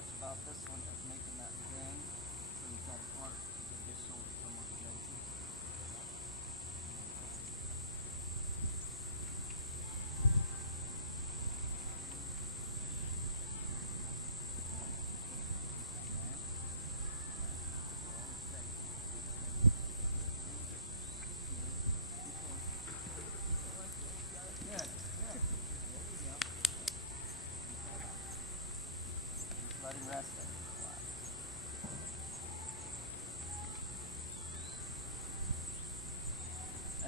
much about this one as making that bend, so he's got an arc to get his shoulder somewhere crazy. Let him rest there for a while.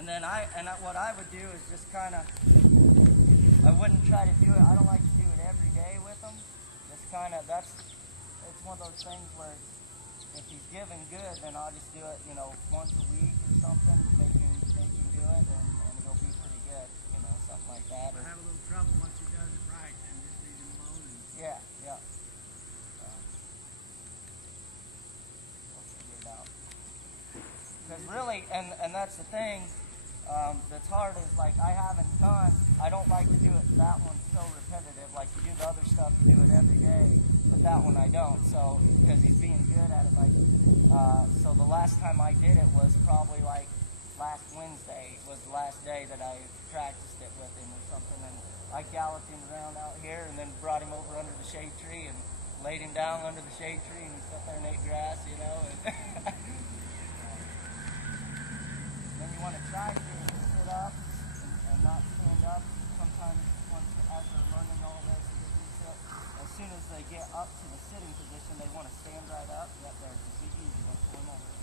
And then what I would do is just kind of, I wouldn't try to do it. I don't like to do it every day with him. Just kind of, it's one of those things where if he's giving good, then I'll just do it, you know, once a week or something. Make him do it, and it'll be pretty good, you know, something like that. I have a little trouble once he does it right, and just leave him alone. And yeah. Because really, and that's the thing that's hard is like I don't like to do it, that one's so repetitive. Like you do the other stuff, you do it every day, but that one I don't. So, because he's being good at it, like, so the last time I did it was probably like last Wednesday was the last day that I practiced it with him or something. And I galloped him around out here and then brought him over under the shade tree and laid him down under the shade tree and he sat there and ate grass, you know. And then you want to try to get him to sit up and not stand up. Sometimes as they're learning all this, as soon as they get up to the sitting position, they want to stand right up. Yep, there, it's easy, don't pull him over.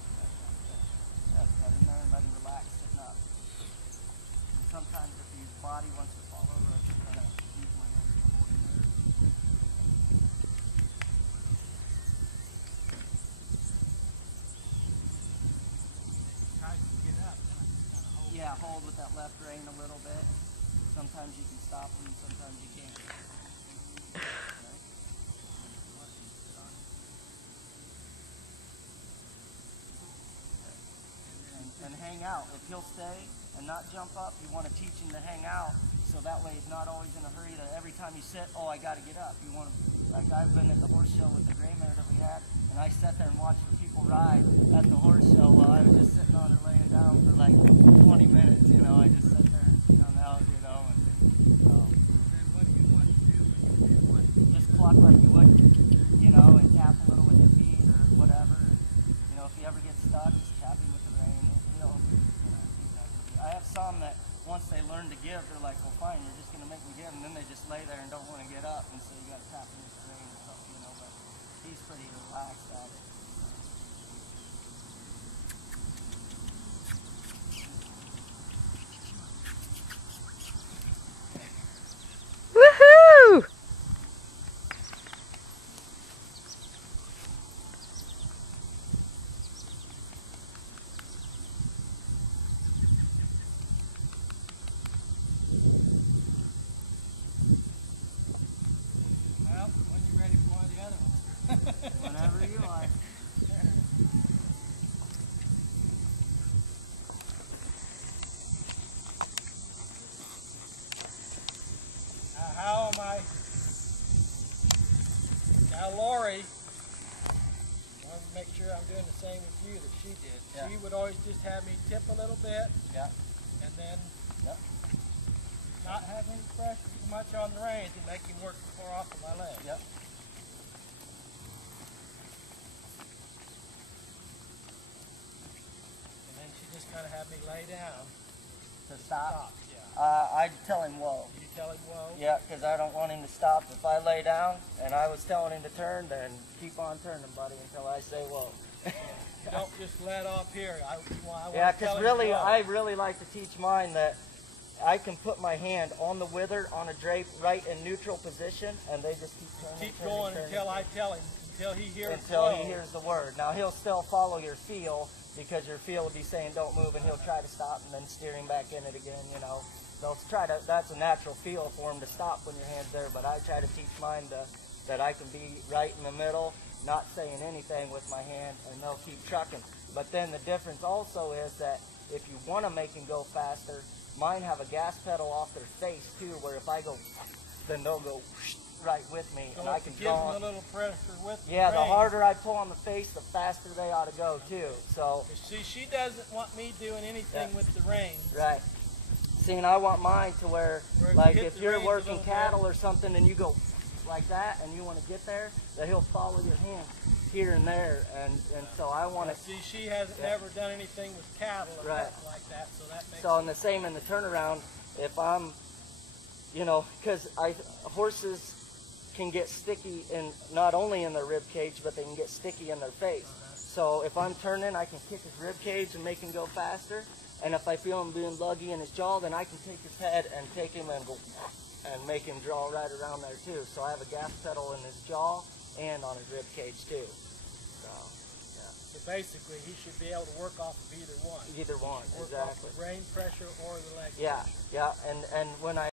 Just let him there and let him relax sitting up. And sometimes if his body wants to fall over, I just kind of use my nose to hold him there. Yeah, hold with that left rein a little bit. Sometimes you can stop them, sometimes you can't. Okay. And hang out. If he'll stay and not jump up, you want to teach him to hang out, so that way he's not always in a hurry to every time you sit, oh, I got to get up. You want to, like I've been at the horse show with the gray mare that we had, and I sat there and watched the people ride at the horse show while I was just sitting on her laying down for like 20 minutes, you know. I just sat there and hung out, you know. And what do you want to do when you do what? Just cluck like you would, you know, and tap a little with your feet or whatever. And, you know, if he ever gets stuck, just tap him with the rein. He'll, you know, he's not gonna be. I have some that once they learn to give, they're like, well, fine, you're just going to make me give, and then they just lay there and don't want to get up, and so you got to tap him with the rein or something, you know. But he's pretty relaxed at it. Woohoo! Well, when you're ready for one of the other ones. Whenever you are. How am I? Now, Lori, I want to make sure I'm doing the same with you that she did. Yeah. She would always just have me tip a little bit, Yeah. and then Yep. not have any pressure too much on the reins and make him work far off of my leg. Yep. And then she just kind of had me lay down. To stop. Yeah. I'd tell him whoa. You tell him whoa. Yeah, because I don't want him to stop. If I lay down and I was telling him to turn, then keep on turning, buddy, until I say whoa. Don't just let off here. I Yeah, want to tell because him really, whoa. I really like to teach mine that I can put my hand on the wither, on a drape, right in neutral position, and they just keep turning. Keep turning, going turning, until I tell him, until he hears until whoa. he hears the word. Now he'll still follow your feel, because your feel will be saying don't move, and he'll try to stop and then steer him back in it again, you know. They'll try to, that's a natural feel for him to stop when your hand's there, but I try to teach mine that I can be right in the middle, not saying anything with my hand, and they'll keep trucking. But then the difference also is that if you want to make him go faster, mine have a gas pedal off their face too, where if I go, then they'll go right with me, So and I if can it gives draw. them a little pressure with the Yeah, the rein. harder I pull on the face, the faster they ought to go too. So, See, she doesn't want me doing anything with the reins. right. See, and I want mine to where like hit if the you're reins a working little cattle or something and you go like that and you want to get there, that he'll follow your hand here and there, and so I want to. See, she hasn't never done anything with cattle or Right. nothing like that, so that makes So, and the same in the turnaround, if I'm, you know, because horses can get sticky in not only in their rib cage, but they can get sticky in their face. So if I'm turning, I can kick his rib cage and make him go faster. And if I feel him being luggy in his jaw, then I can take his head and take him and go and make him draw right around there too. So I have a gas pedal in his jaw and on his rib cage too. So, yeah. So basically, he should be able to work off of either one. Either one, Work exactly. off the rein pressure or the leg Yeah, pressure. yeah. And when I